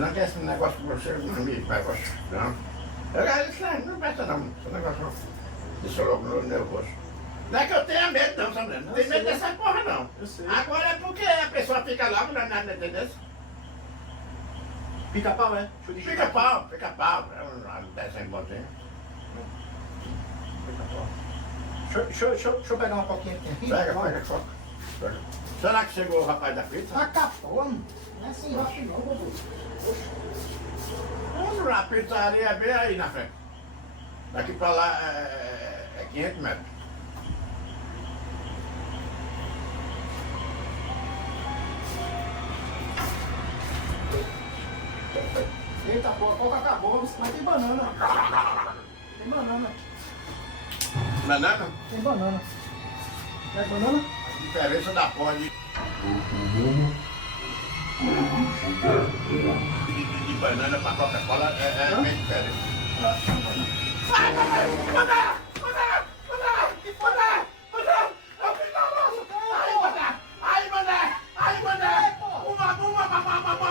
não quer esse negócio com você, não me vai gostar, não. Eu disse, não presta não, esse negócio não. Deixa logo no nervoso. Não é que eu tenha medo não, sabe? Não tem medo dessa porra não. Eu sei. Agora é porque a pessoa fica logo na entendeu? Pica-pau, é? Fica pau. Desce aí, botinha. Deixa eu pegar uma coquinha aqui. Pega, coca. Será que chegou o rapaz da pizza? Acabou, não é assim rápido não, Bobo. Vamos lá, a pizzaria é bem aí na frente. Daqui pra lá é 500 metros. Eita, pô, a coca acabou, mas tem banana. Tem banana. Banana? Tem banana. Quer banana? A diferença da porra de banana pra Coca-Cola é bem diferente. Ai, banana! Ai, mané! Uma!